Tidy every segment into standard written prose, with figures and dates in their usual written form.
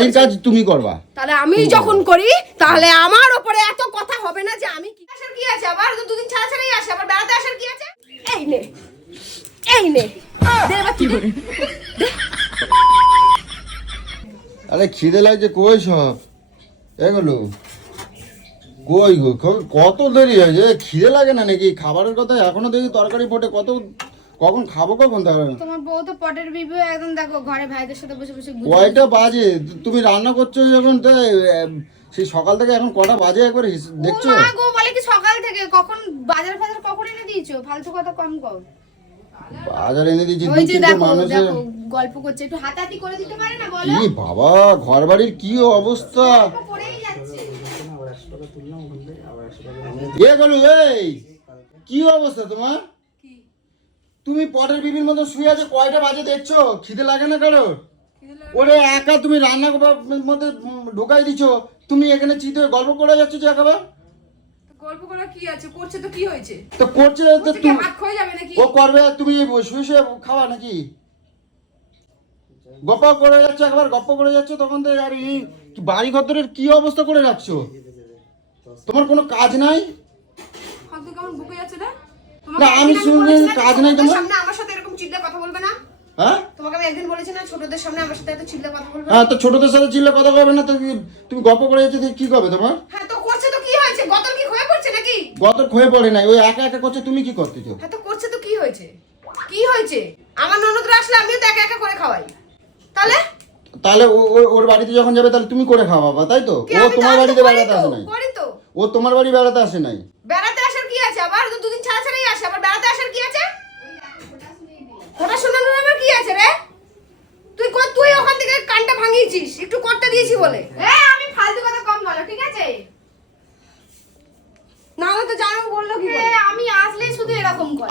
বাড়ির কাজ তুমি করবা। তাহলে আমি যখন করি তাহলে আমার উপরে এত কথা হবে না যে আমি কি আসার কি আছে, আবার দুদিন ছাড়া ছাড়াই আসে, আবার বেড়াতে আসার কি আছে। এই নে দে বাচ্চা দে। আরে খিদে লাগছে কই সব এগুলো কই গো, কত দেরি হয়েছে, খিদে লাগে না নাকি? খাবারের কথা এখনো দেখি তরকারি ফোটে, কখন খাবো কখন? তাহলে তোমার বউ তো পটের বিবি একদম, দেখো ঘরে ভাইদের সাথে বসে বসে কয়টা বাজে তুমি রান্না করছো যখন, তো সেই সকাল থেকে এখন কটা বাজে একবার দেখছো? ও মা গো, বলে কি সকাল থেকে কখন বাজার কখন এনে দিয়েছো? ফালতু কথা কম কও। বাজার এনে দিয়েছি ওই যে 2-3 দেখো মানুষের। গল্প করছে, একটু হাতাহাতি করে দিতে পারে না বলো? কি বাবা, ঘর বাড়ির কি অবস্থা! পড়েই যাচ্ছে। এ গরু, এই কি অবস্থা তোমার? তুমি পটের বিবির মতো শুয়ে আছে, কয়টা বাজে দেখছো? খিদে লাগে না কারো? ওরে একা তুমি রান্না মধ্যে ঢোকাই দিছো, তুমি এখানে চিতে গল্প করে যাচ্ছ যে একেবারে। গল্প করা কি আছে, করছে তো কি হয়েছে? তো করছে তো তুমি হাত খয়ে যাবে নাকি? ও করবে, তুমি শুয়ে শুয়ে খাওয়া নাকি? গপ্প করে যাচ্ছ, একবার গপ্প করে যাচ্ছ তখন তো। আর এই বাড়ি ঘরের কি অবস্থা করে রাখছো? তোমার কোনো কাজ নাই? হাত কেমন বুকে যাচ্ছে না? না আমি শুনছি কাজ নাই তোমার। সামনে আমার সাথে এরকম চিল্লা কথা বলবে না। হ্যাঁ, তোমাকে আমি একদিন বলেছি না ছোটদের সামনে আমার সাথে এত চিল্লা কথা বলবে না। হ্যাঁ, তো ছোটদের সাথে চিল্লা কথা বলবে না, তো তুমি গপ্প করে যাচ্ছ, কি করবে তোমার? হ্যাঁ তো করছে তো কি হয়েছে? গতর কি হয়ে পড়ছে নাকি? গতর ক্ষয়ে পড়ে নাই, ওই একা একা করছে, তুমি কি করতেছো? হ্যাঁ তো করছে তো কি হয়েছে? কি হয়েছে? আমার ননদরা আসলে আমিও তো একা একা করে খাওয়াই। তাহলে ওর বাড়িতে যখন যাবে তাহলে তুমি করে খাওয়াবা, তাই তো? ও তোমার বাড়িতে বেড়াতে আসে নাই? করি তো। ও তোমার বাড়ি বেড়াতে আসে নাই? বেড়াতে আসার কি আছে? আবার দুদিন ছাড়া ছাড়াই আসে, আবার বেড়াতে আসার কি আছে? ওটা শোনানোর আমার কি আছে রে? তুই ওখান থেকে কানটা ভাঙিয়েছিস একটু করতে দিয়েছি বলে। হ্যাঁ আমি ফালতু কথা কম বলো, ঠিক আছে? না তো জানো বললো কি বলে? আমি আসলেই শুধু এরকম করে।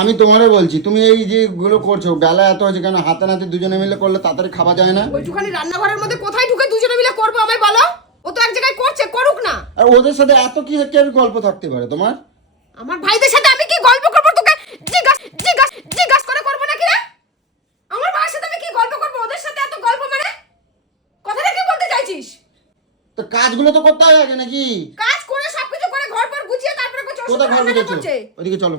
আমি তোমারে বলছি, তুমি এই যে গুলো করছো, বেলা এত হয়েছে কেন? হাতে নাতে দুজনে মিলে করলে তাড়াতাড়ি খাওয়া যায় না? ওইটুখানি রান্নাঘরের মধ্যে কোথায় ঢুকে দুজনে মিলে করবো আমায় বলো? ও তো এক জায়গায় করছে, করুক না। আর ওদের সাথে এত কি গল্প থাকতে পারে তোমার? আমার ভাইদের সাথে আমি কি গল্প করবো? তোকে জিজ্ঞাস করে করবো নাকি রে? আমার ভাইয়ের সাথে আমি কি গল্প করবো? ওদের সাথে এত গল্প মানে কথাটা কি বলতে চাইছিস? তো কাজগুলো তো করতে হয় আগে নাকি? কাজ করে সবকিছু করে ঘর পর গুছিয়ে তারপরে কোথায় ঘর গুছিয়েছো? ওইদিকে চলো।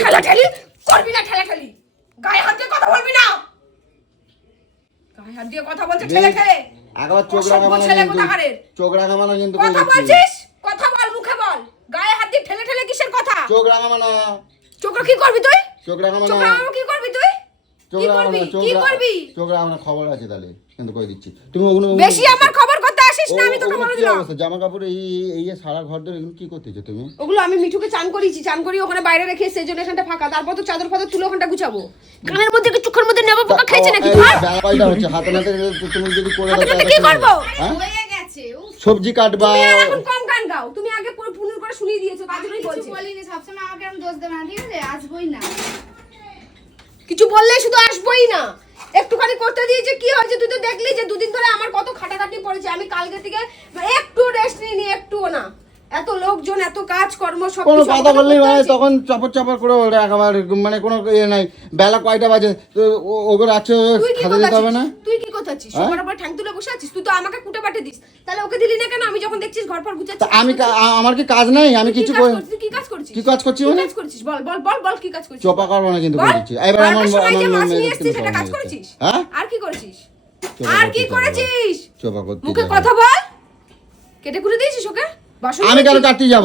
ঠেলাঠেলি করবি না, ঠেলাঠেলি গায়ে হাত দিয়ে কথা বলবি না। গায়ে হাত দিয়ে কথা বলছে ঠেলে ঠেলে। একবার চোখ রাখা মানে চোখ রাখা মানে কিন্তু কথা বলছিস, কথা বল, মুখে বল। গায়ে হাত দিয়ে ঠেলে ঠেলে কিসের কথা? চোখ রাখা মানে চোখ কি করবি তুই? চোখ রাখা মানে কি করবি তুই? চোখ রাখা মানে চোখ রাখা মানে খবর আছে তাহলে কিন্তু কই দিচ্ছি। তুমি ওগুলো বেশি আমার খবর করতে আসিস না, আমি তোকে বলে দিলাম। জামা কাপড় এই সারা ঘর ধরে এগুলো কি করতেছো তুমি? ওগুলো আমি মিঠুকে চান করিয়েছি, চান করি ওখানে বাইরে রেখে সেই জন্য এখানটা ফাঁকা। তারপর তো চাদর ফাদর তুলে ওখানটা গুছাবো। কানের মধ্যে কি চোখের মধ্যে নেবা পোকা খাইছে নাকি? বেলাটা হচ্ছে, হাতে নাতে তুমি যদি করে দাও তাহলে কি করব? হয়ে গেছে। সবজি কাটবা। তুমি এখন কম গান গাও, তুমি আগে পুরো পুনর করে শুনিয়ে দিয়েছো, তার জন্যই বলছি। কিছু বলিনি, সবসময় আমাকে আমি দোষ দেব না, ঠিক আছে? আসবই না। কিছু বললে শুধু আসবই না। একটুখানি করতে দিয়েছে কি হয়েছে? তুই তো দেখলি যে দুদিন ধরে আমার কত খাটাখাটি পড়েছে। আমি কালকে থেকে একটু রেস্ট নিইনি, একটুও না। এত লোকজন, এত কাজ কর্ম সব কোনো কথা বললেই মানে তখন চাপড় করে ওটা একেবারে মানে কোনো ইয়ে নাই। বেলা কয়টা বাজে তো ওগুলো আছে, খাতে দিতে হবে না? তুই কি করছিস? সবার উপর ঠ্যাং তুলে বসে আছিস? তুই তো আমাকে কুটে বাটে দিস, তাহলে ওকে দিলি না কেন? আমি যখন দেখছিস ঘর পর গুছাচ্ছিস। আমি আমার কি কাজ নাই? আমি কিছু তুই কি কাজ করছিস? কি কাজ করছি মানে? কাজ করছিস বল বল বল বল, কি কাজ করছিস? চোপা করব না কিন্তু করে দিচ্ছি। এবার আমার সেটা কাজ করেছিস? হ্যাঁ, আর কি করেছিস? আর কি করেছিস? চোপা করতে মুখে কথা বল। কেটে কুটে দিয়েছিস ওকে? আমি কেন কাটতে যাব?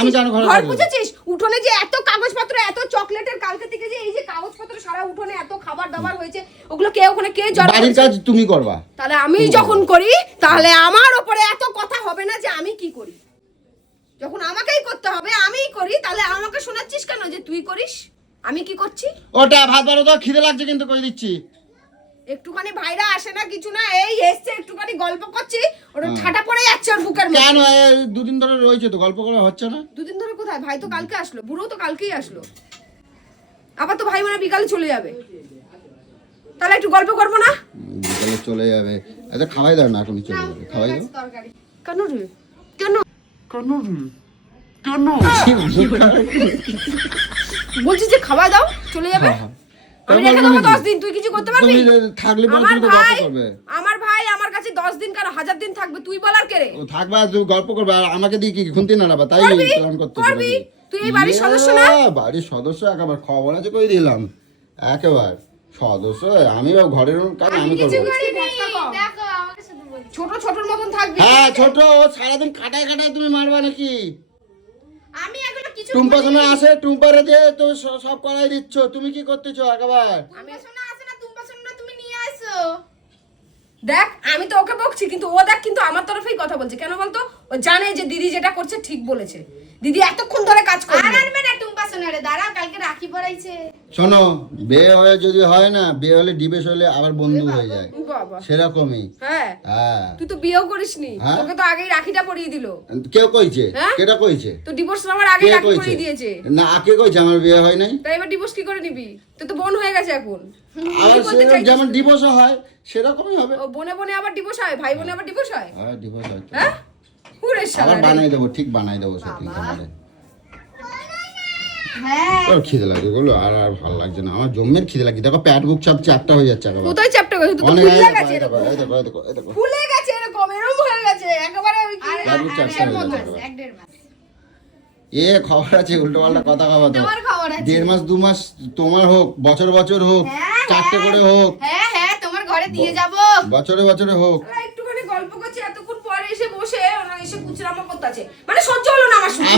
আমি কেন ঘর বুঝেছিস? উঠোনে যে এত কাগজপত্র, এত চকলেটের, কালকে থেকে যে এই যে কাগজপত্র সারা উঠোনে এত খাবার দাবার হয়েছে, ওগুলো কে ওখানে কে জড়? বাড়ির কাজ তুমি করবা। তাহলে আমি যখন করি তাহলে আমার উপরে এত কথা হবে না যে আমি কি করি। যখন আমাকেই করতে হবে, আমিই করি, তাহলে আমাকে শোনাচ্ছিস কেন যে তুই করিস? আমি কি করছি? ওটা ভাত বারো তো খিদে লাগছে কিন্তু কই দিচ্ছি। একটুখানি ভাইরা আসে না, কিছু না, এই এসছে একটুখানি গল্প করছি, ওটা ঠাটা পড়ে যাচ্ছে ওর বুকের মধ্যে। কেন দুদিন ধরে রয়েছে তো, গল্প করা হচ্ছে না? দুদিন ধরে কোথায়? ভাই তো কালকে আসলো, বুড়ো তো কালকেই আসলো, আবার তো ভাই মানে বিকালে চলে যাবে। তাহলে একটু গল্প করবো না? বিকালে চলে যাবে, আচ্ছা খাওয়াই দাও না, এখনই চলে যাবে, খাওয়াই দাও। কেন রে? কেন কেন বলছিস যে খাওয়া দাও চলে যাবে? আমি রেখে দেবো 10 দিন, তুই কিছু করতে পারবি? তুমি থাকলে বলে আমার তুমি তো গল্প ভাই করবে। আমার ভাই আমার কাছে 10 দিন কেন 1000 দিন থাকবে, তুই বলার কে রে? ও থাকবা, তুমি গল্প করবে আর আমাকে দিয়ে কি খুনতি নাড়াবা, তাই করবি, প্ল্যান করতে করবি। তুই এই বাড়ির সদস্য না? বাড়ির সদস্য একেবারে খবর আছে কই দিলাম একেবারে সদস্য আমি ঘরের কাজ আমি কিছু করবো। করিনি, দেখো আমাকে শুধু বলছি। ছোট ছোটর মতন থাকবি। হ্যাঁ ছোট, সারাদিন কাটায় কাটায় তুমি মারবা নাকি? আমি এগুলো কিছু টুম্পা করিনি। শোনা আসে, টুম্পারে দিয়ে তো সব করাই দিচ্ছ, তুমি কি করতেছো একেবারে? আমি শোনা আছে না, তুমি শোনা তুমি নিয়ে আসো। দেখ আমি তো ওকে বকছি, কিন্তু ও দেখ কিন্তু আমার তরফেই কথা বলছে। কেন বলতো? ও জানে যে দিদি যেটা করছে ঠিক বলেছে। দিদি এতক্ষণ ধরে কাজ আর করছে। আনবে না টুম্পা সোনারে, দাঁড়াও কালকে রাখি পরাইছে। শোনো, বিয়ে হয়ে যদি হয় না, বিয়ে হলে ডিভোর্স হলে আবার বন্ধু হয়ে যায়, বাবা সেরকমই। হ্যাঁ, হ্যাঁ, তুই তো বিয়েও করিসনি, হ্যাঁ? তোকে তো আগেই রাখিটা পরিয়ে দিল। কেউ কইছে? হ্যাঁ? কেটা কইছে? তো ডিভোর্স আমার আগেই কে রাখি কইছে? পরিয়ে দিয়েছে। না, কে কইছে আমার বিয়ে হয় নাই? তাই এবার ডিভোর্স কি করে নিবি? তুই তো বোন হয়ে গেছে এখন। আবার কি বলতে চাইছিস যেমন তুই? ডিভোর্স হয় সেরকমই হবে। ও বনে বনে আবার ডিভোর্স হয়, ভাই বোনে আবার ডিভোর্স হয়? হ্যাঁ, ডিভোর্স হয় তো। হ্যাঁ পুরে শালা আবার রে। বানাই দেবো, ঠিক বানাই দেবো সত্যি তোমারে। হ্যাঁ তোর খিদে লাগে গুলো, আর ভালো লাগছে না আমার, জম্মের খিদে লাগছে। দেখো পেট বুক সব চ্যাপটা হয়ে যাচ্ছে একেবারে। কোথায় চ্যাপ্টা গেছে? তুই তো অনেক ফুলে এই গেছে দেখো, এরকম। এই দেখো, এই দেখো, এই দেখো। ফুলে গেছে এরকম হয়ে গেছে একেবারে ওই কি আর দাদু আর চারটে এক হয়ে মাস, গেছে। 1.5 মাস। এ খবর আছে, উল্টো পাল্টা কথা খাওয়া তো। তোমার খবর আছে। 1.5 মাস 2 মাস তোমার হোক, বছর বছর হোক, হ্যাঁ, 4টে করে হোক, হ্যাঁ হ্যাঁ তোমার ঘরে দিয়ে যাব। বছরে বছরে হোক। আমরা একটুখানি গল্প করছি, এতক্ষণ পরে এসে বসে ওরা এসে কুচরামা করতেছে। মানে সহ্য হলো না আমার সুখে।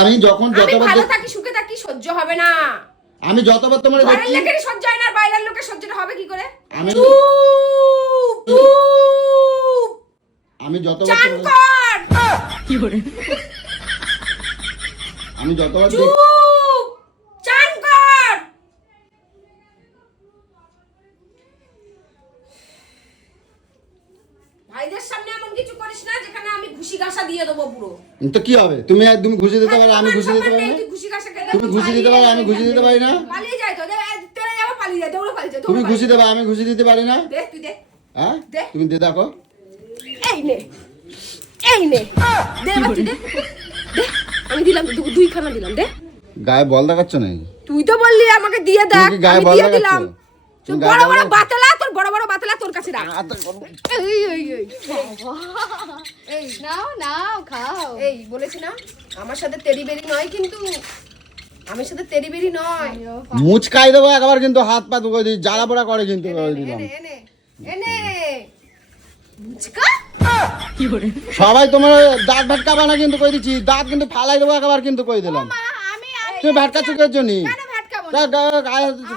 আমি যখন আমি যতবার ভালো থাকি সুখে থাকি, সহ্য হবে না। আমি যতবার তোমার ঘরের দেখছি, লোকেরই সহ্য হয় না, আর বাইরের লোকের সহ্যটা হবে কি করে? আমি চুপ, চুপ, আমি যতবার চান তোমার- কর। আমি যতবার চুপ, চান কর। ভাইদের সামনে এমন কিছু করিস না যেখানে আমি ঘুষি ঘাসা দিয়ে দেবো পুরো। তো কি হবে? তুমি একদম ঘুষি দিতে পারো, আমি ঘুষি দিতে পারি না? তুই ঘুষি ঘাসা খেলে তুমি ঘুষি দিতে পারো, আমি ঘুষি দিতে পারি না? পালিয়ে যায় তো, তেরে যাবো পালিয়ে যায়, দৌড়ে পালিয়ে যায়, তুমি দৌড়ে ঘুষি দেবে, আমি ঘুষি দিতে পারি না? দে, তুই দে। হ্যাঁ, দে। তুমি দিয়ে দেখো। এই নে, এই নে, দে এবার তুই দে, দে। আমি দিলাম, দুইখানা দিলাম, দে। গায়ে বল দেখাচ্ছ নাকি? তুই তো বললি আমাকে দিয়ে দেখ, তুমি কি গায়ে আমি বল দিয়ে লাগাচ্ছ? দিলাম। তুমি বড় গায়ে বড় বল বাতলা, তোর বড় বড় বাতলা তোর কাছে রাখ। এই এই এই এই নাও নাও খাও। এই বলেছি না, আমার সাথে তেরি বেরি নয় কিন্তু, আমার সাথে তেরি বেরি নয়। মুচকাই দেবো একবার, কিন্তু হাত পা দুটো দিয়ে জ্বালা পোড়া করে কিন্তু করে দিলাম। এনে এনে এনে মুচকা সবাই তোমার দাঁত ভাট কাবা না কিন্তু কই দিচ্ছি, দাঁত কিন্তু ফালাই দেবো একবার কিন্তু কই দিলাম। আমি তুমি ভাটকা চোখের জন্য কেন ভটকাবো না?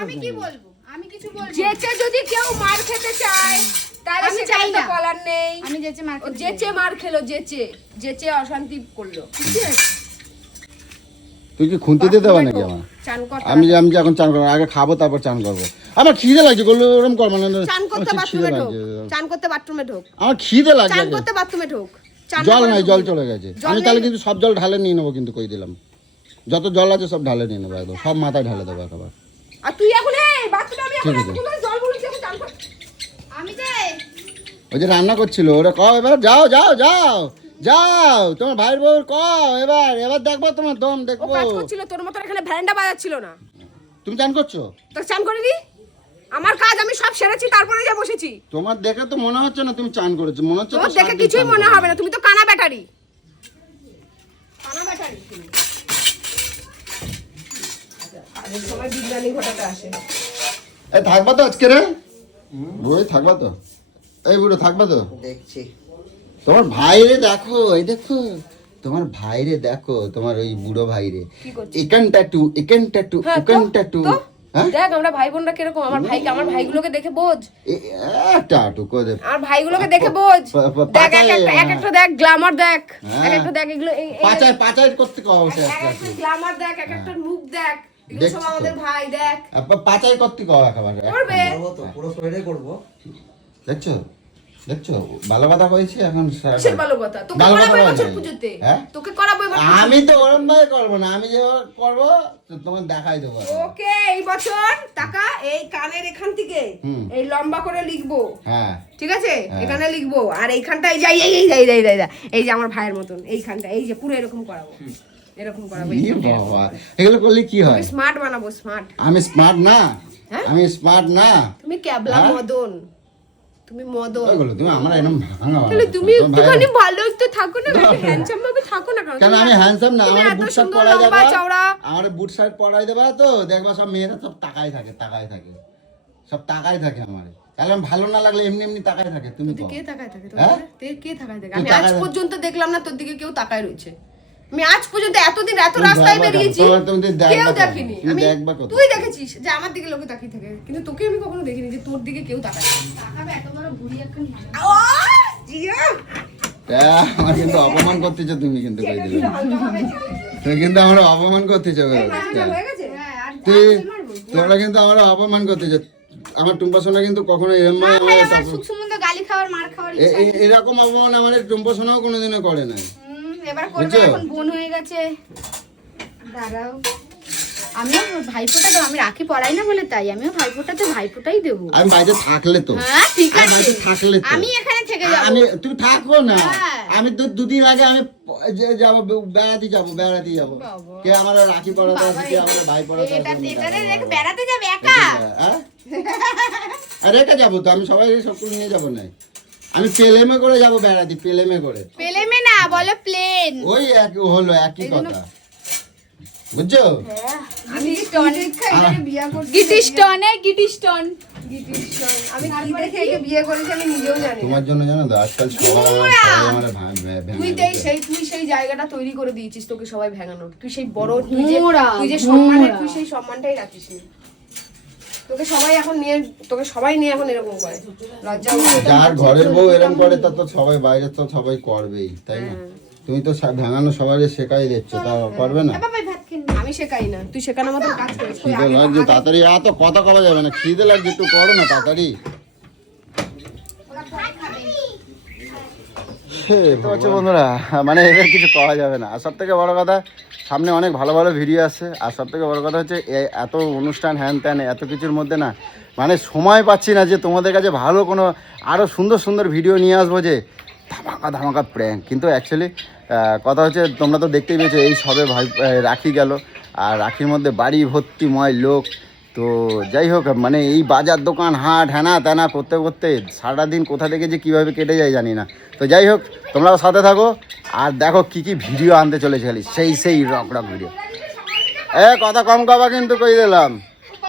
আমি কি বলবো? আমি কিছু বলবো না। যেচে যদি কেউ মার খেতে চায় তাহলে আমি সেখানে চাই তো না। বলার নেই। আমি যেচে মার ও খেতে যেচে মার খেলো, যেচে যেচে অশান্তি করলো। ঠিক আছে? তুই কি খুনতে দিতে পারো নাকি আমার? চান কর, আমি যে এখন চান করবো, আগে খাবো তারপর চান করবো। আমার খিদে লাগছে, করলে ওরকম কর মানে চান করতে আমার খিদে বাথরুমে ঢোক, লাগছে। চান করতে বাথরুমে ঢোক, আমার খিদে লাগছে চান আগে। করতে বাথরুমে ঢোক। চান জল করে নাই, ঢুকবি। জল চলে গেছে। জল আমি নেই? তাহলে কিন্তু সব জল ঢালে নিয়ে নেবো কিন্তু কই দিলাম। যত জল আছে সব ঢালে নিয়ে নেবো একদম, সব মাথায় ঢালে দেবো একবার। আর তুই এখন এই বাথরুমে আমি এখন ঠিক আছে। এতগুলো জল বলেছি এখন চান কর। আমি যে ওই যে রান্না করছিল ওরা, কও এবার যাও যাও যাও যাও, তোমার ভাইয়ের বউ কও এবার, এবার দেখবো তোমার দম ও দেখবো। কাজ করছিল, তোর মতো এখানে ভ্যান্ডা বাজাচ্ছিল না। তুমি চান করছো? তো চান করিনি? আমার কাজ আমি সব সেরেছি, তারপরে যা বসেছি। তোমার দেখে তো মনে হচ্ছে না তুমি চান করেছো, মনে হচ্ছে তো তোর দেখে সারাদিন কিছুই চান মনে করেছো। হবে না, তুমি তো কানা ব্যাটারি। কানা ব্যাটারি তুমি। কাজের সময় বিজ্ঞানী ঘটাতে আসে। এই থাকবা তো আজকে রে? বই থাকবা তো? এই বুড়ো থাকবা তো? দেখছি। তোমার ভাইরে দেখো, এই দেখো তোমার ভাইরে দেখো, তোমার ওই বুড়ো ভাইরে। কি করছে? এখান ট্যাটু, এখান ট্যাটু, হ্যাঁ, ওখান তো? ট্যাটু। তো? হ্যাঁ? দেখ আমরা ভাই বোনরা কিরকম, আমার ভাইগুলোকে দেখে বোঝ, ট্যাটু করে। আমার ভাইগুলোকে দেখে বোঝ। দেখ এক একটা দেখ গ্ল্যামার, দেখ হ্যাঁ। এক একটা দেখ এগুলো পাচাই পাচাই করতে কও ওটা এক একটা গ্ল্যামার দেখ, এক একটা মুখ দেখ, এগুলো সব দেখছি তো। আমাদের ভাই। দেখ পাচাই করতে কও একেবারে। করবে। করবো তো, পুরো শরীরে করবো। দেখছো দেখছো ভালো কথা কইছি এখন। কিসের ভালো কথা? তোকে ভালো কথা করাবো বলে এবছর নাই। পুজোতে, হ্যাঁ? তোকে করাবো এবার। আমি তো ওরম ভাবে করবো না, আমি যে করবো তো তোমার দেখাই দেবো। ওকে এই বছর টাকা এই কানের এখান থেকে হুম। এই লম্বা করে লিখবো, হ্যাঁ, ঠিক আছে? হ্যাঁ। এখানে লিখবো, আর এইখানটা এই যাই এই এই যাই যাই যাই এই যে আমার ভাইয়ের মতন এইখানটা এই যে পুরো এরকম করাবো, এরকম করাবো। ই বাবা, এগুলো করলে কি হয়? স্মার্ট বানাবো, স্মার্ট। আমি স্মার্ট না, হ্যাঁ? আমি স্মার্ট না? তুমি ক্যাবলা হ্যাঁ? মদন, তুমি মদন। ওইগুলো তুমি আমার এরকম ভাঙা তাহলে তুমি তোমার ভাই- একটুখানি ভালো একটু থাকো না, হ্যান্ডসাম ভাবে থাকো না। কেন আমি হ্যান্ডসাম না? তুমি আমার এত বুট শার্ট সুন্দর পরাই লম্বা দেবা, চওড়া। আমার বুট শার্ট পরাই দেবা তো দেখবা সব মেয়েরা সব তাকাই থাকে সব তাকাই থাকে আমার। তাহলে আমি ভালো না লাগলে এমনি এমনি তাকাই থাকে। তুমি তুই কও। কে তাকায় থাকে? হ্যাঁ? কে তাকায় থাকে? তুই আমি আজ তাকায়- পর্যন্ত দেখলাম না তোর দিকে কেউ তাকায় রয়েছে। আমি আজ পর্যন্ত এতদিন এত তুমি রাস্তায় দেখবা বেরিয়েছি, কেন? তুমি দেখবা কেউ কেন? দেখেনি। তুমি আমি দেখবা কত? তুই দেখেছিস যে আমার দিকে লোকে তাকিয়ে থাকে, কিন্তু তোকে আমি কখনো দেখিনি যে তোর দিকে কেউ তাকায়। তাকাবে এত বড় বুড়ি একখানি। আমার কিন্তু অপমান করতেছো তুমি, কিন্তু কই দিলে তুমি কিন্তু আমার অপমান করতেছো। হয়ে গেছে? হ্যাঁ, আর তুই মারবো। তোরা কিন্তু আমার অপমান করতেছো। আমার টুম্পা সোনা কিন্তু কখনো এরকম না ভাই, আমার সুখ সুমন্দ গালি খাওয়ার মার খাওয়ার ইচ্ছা নেই। এরকম অপমান আমার টুম্পা সোনাও কোনোদিনও করে নাই। এবার করবে, বুঝছো? এখন বোন হয়ে গেছে। দাঁড়াও, আমিও ভাইফোঁটা দেবো। আমি রাখি পড়াই না বলে তাই, আমিও ভাইফোঁটাতে ভাইফোঁটাই দেবো। আমি বাইরে থাকলে তো, হ্যাঁ ঠিক আমি আছে, বাইরে থাকলে তো, আমি এখানে থেকে যাবো। আমি তুমি থাকো না। হ্যাঁ। আমি তো দুদিন আগে আমি যাবো বেড়াতে যাবো বাবা। কে আমার রাখি পড়াতে বাবা, আসবে, কে আমার ভাই পড়াতে এটা আসবে, এটা রেখে বেড়াতে যাবে একা? হ্যাঁ? আর রেখে যাবো তো, আমি সবাই সকল নিয়ে যাবো না, আমি প্লেমে করে যাবো বেড়াতে, প্লেমে করে। পেলেমে না, বলো প্লেন। ওই একই হলো, একই কথা, বুঝছো? আমি কি দেখে এটাকে বিয়ে করছি? গিটিস্টন গিটিস্টন। আমি কি দেখে একে বিয়ে করেছি আমি নিজেও জানি না। তোমার জন্য জানো তো আজকাল সবাই আমার তুই সেই জায়গাটা তৈরি করে দিয়েছিস, তোকে সবাই ভেঙানোর। তুই সেই বড়, তুই যে মোরা, সম্মানের, মোরা। তুই সেই সম্মানটাই রাখিস নি। তোকে সবাই নিয়ে এখন এরকম করে, লজ্জা হচ্ছে। যার ঘরের বউ এরকম করে তা তো সবাই বাইরে তো সবাই করবেই, তাই না? তুমি তো ভাঙানো সবাই শেখাই দিচ্ছ, তা পারবে না? বাবা ভাত খেয়ে নে। আমি শেখাই না, তুই শেখানোর মতো কাজ করিস। তুই খিদে আগে- লাগছে, তাড়াতাড়ি এত কথা কওয়া যাবে না, খিদে লাগছে, একটু করো না তাড়াতাড়ি। বন্ধুরা, মানে এদের কিছু করা যাবে না। আর সব থেকে বড় কথা, সামনে অনেক ভালো ভালো ভিডিও আসছে। আর সব থেকে বড় কথা হচ্ছে এত অনুষ্ঠান হ্যান ত্যান এত কিছুর মধ্যে না, মানে সময় পাচ্ছি না যে তোমাদের কাছে ভালো কোনো আরও সুন্দর সুন্দর ভিডিও নিয়ে আসবো, যে ধামাকা প্র্যাঙ্ক। কিন্তু অ্যাকচুয়ালি কথা হচ্ছে, তোমরা তো দেখতেই পেয়েছো এই সবে রাখি গেল, আর রাখির মধ্যে বাড়ি ভর্তিময় লোক। তো যাই হোক, মানে এই বাজার দোকান হাট হ্যানা ত্যানা করতে করতে সারাদিন কোথা থেকে যে কীভাবে কেটে যায় জানি না। তো যাই হোক, তোমরাও সাথে থাকো আর দেখো কী কী ভিডিও আনতে চলেছে, খালি সেই রক ভিডিও। কথা কম কবা কিন্তু কই দিলাম।